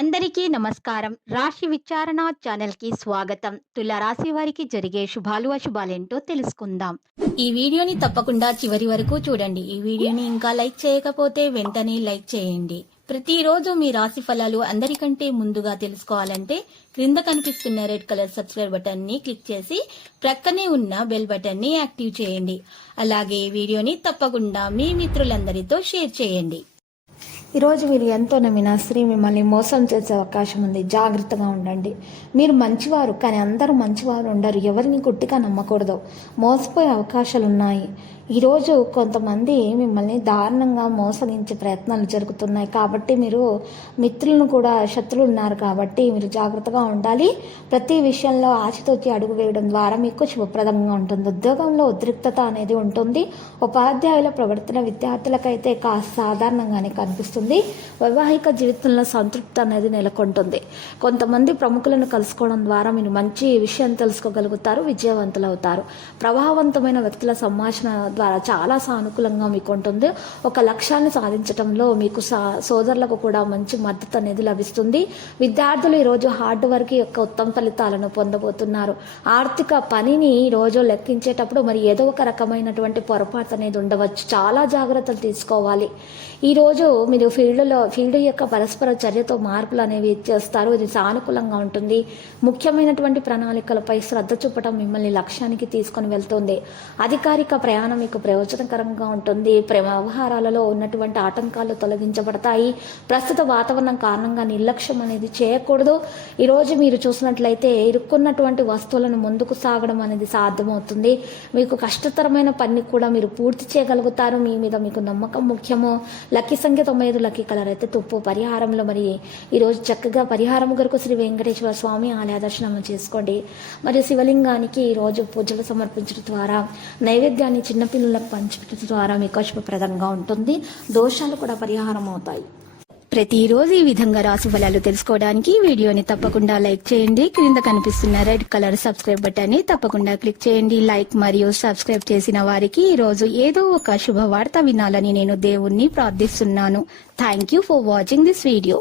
అందరికీ నమస్కారం. రాశి విచారణ ఛానల్‌కి స్వాగతం. తుల రాశి వారికి జరిగే శుభాలు, అశుభాలేంటో తెలుసుకుందాం. ఈ వీడియోని తప్పకుండా చివరి వరకు చూడండి. ఈ వీడియోని ఇంకా లైక్ చేయకపోతే వెంటనే లైక్ చేయండి. ప్రతిరోజు మీ రాశి ఫలాలు అందరికంటే ముందుగా తెలుసుకోవాలంటే క్రింద కనిపిస్తున్న రెడ్ కలర్ సబ్స్క్రైబ్ బటన్ ని క్లిక్ చేసి ప్రక్కనే ఉన్న బెల్ బటన్ ని యాక్టివ్ చేయండి. అలాగే వీడియోని తప్పకుండా మీ మిత్రులందరితో షేర్ చేయండి. ఈరోజు మీరు ఎంతో నమ్మిన స్త్రీ మిమ్మల్ని మోసం చేసే అవకాశం ఉంది. జాగ్రత్తగా ఉండండి. మీరు మంచివారు, కానీ అందరూ మంచివారు ఉండరు. ఎవరిని గుడ్డిగా నమ్మకూడదు. మోసపోయే అవకాశాలు ఉన్నాయి. ఈరోజు కొంతమంది మిమ్మల్ని దారుణంగా మోసగించే ప్రయత్నాలు జరుగుతున్నాయి. కాబట్టి మీరు మిత్రులను కూడా శత్రువులు ఉన్నారు కాబట్టి మీరు జాగ్రత్తగా ఉండాలి. ప్రతి విషయంలో ఆచితూచి అడుగు వేయడం ద్వారా మీకు శుభప్రదంగా ఉంటుంది. ఉద్యోగంలో ఉద్రిక్తత అనేది ఉంటుంది. ఉపాధ్యాయుల ప్రవర్తన విద్యార్థులకైతే కాస్త సాధారణంగానే కనిపిస్తుంది. వైవాహిక జీవితంలో సంతృప్తి అనేది నెలకొంటుంది. కొంతమంది ప్రముఖులను కలుసుకోవడం ద్వారా మీరు మంచి విషయం తెలుసుకోగలుగుతారు, విజయవంతులు అవుతారు. ప్రభావవంతమైన వ్యక్తుల సంభాషణ ద్వారా చాలా సానుకూలంగా మీకు ఉంటుంది. ఒక లక్ష్యాన్ని సాధించడంలో మీకు సోదరులకు కూడా మంచి మద్దతు అనేది లభిస్తుంది. విద్యార్థులు ఈరోజు హార్డ్ వర్క్ యొక్క ఉత్తమ ఫలితాలను పొందబోతున్నారు. ఆర్థిక పనిని ఈరోజు లెక్కించేటప్పుడు మరి ఏదో ఒక రకమైనటువంటి పొరపాటు అనేది ఉండవచ్చు. చాలా జాగ్రత్తలు తీసుకోవాలి. ఈరోజు మీరు ఫీల్డ్ యొక్క పరస్పర చర్యతో మార్పులు అనేవి చేస్తారు. ఇది సానుకూలంగా ఉంటుంది. ముఖ్యమైనటువంటి ప్రణాళికలపై శ్రద్ధ చూపటం మిమ్మల్ని లక్ష్యానికి తీసుకొని వెళ్తుంది. అధికారిక ప్రయాణం మీకు ప్రయోజనకరంగా ఉంటుంది. ప్రేమ వ్యవహారాలలో ఉన్నటువంటి ఆటంకాలు తొలగించబడతాయి. ప్రస్తుత వాతావరణం కారణంగా నిర్లక్ష్యం అనేది చేయకూడదు. ఈరోజు మీరు చూసినట్లయితే ఇరుక్కున్నటువంటి వస్తువులను ముందుకు సాగడం అనేది సాధ్యమవుతుంది. మీకు కష్టతరమైన పని కూడా మీరు పూర్తి చేయగలుగుతారు. మీ మీద మీకు నమ్మకం ముఖ్యము. లక్కీ సంఖ్య 9, లక్కీ కలర్ అయితే తుప్పు. పరిహారంలో మరి ఈరోజు చక్కగా పరిహారం కొరకు శ్రీ వెంకటేశ్వర స్వామి ఆలయ దర్శనం చేసుకోండి. మరియు శివలింగానికి ఈరోజు పూజలు సమర్పించడం ద్వారా, నైవేద్యాన్ని చిన్నపిల్లలకు పంచడం ద్వారా మీకు శుభప్రదంగా ఉంటుంది. దోషాలు కూడా పరిహారం అవుతాయి. ప్రతిరోజు ఈ విధంగా రాశి ఫలాలు తెలుసుకోవడానికి వీడియోని తప్పకుండా లైక్ చేయండి. క్రింద కనిపిస్తున్న రెడ్ కలర్ సబ్స్క్రైబ్ బటన్ ని తప్పకుండా క్లిక్ చేయండి. లైక్ మరియు సబ్స్క్రైబ్ చేసిన వారికి ఈ రోజు ఏదో ఒక శుభవార్త వినాలని నేను దేవుణ్ణి ప్రార్థిస్తున్నాను. Thank you for watching this video.